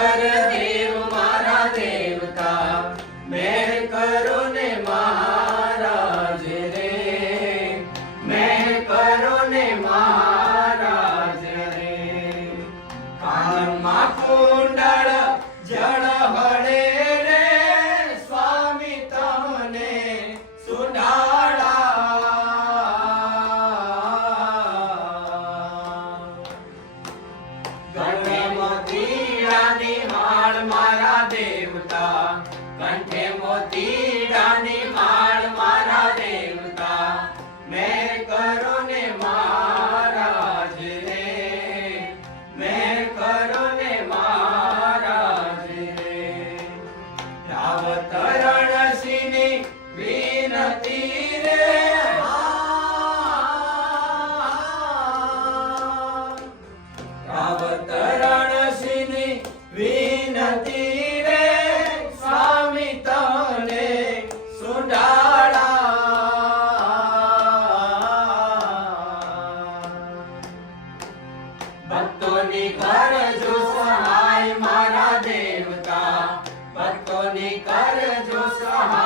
શંકર દેવ મારા દેવતા, મેં કરો ને મહારાજ રે, મેં કરો ને મહારાજ રે. કાનમાં કુંડળ જળ હળે રે, સ્વામી તમને સુડાળા. કંઠે મોતીડાની માળ મારા દેવતા, કંઠે મોતીડાની માળ મારા દેવતા, મેં કરો ને મહારાજ રે, મેં કરો ને મહારાજ રે. રાવતરણસિંહની વિનતી રે, રાવતરણસિંહની વિનતી રે, સ્વામી તને સુડાળા. ભક્તોની કરજો સહાય મારા દેવતા, ભક્તોની કરજો સહાય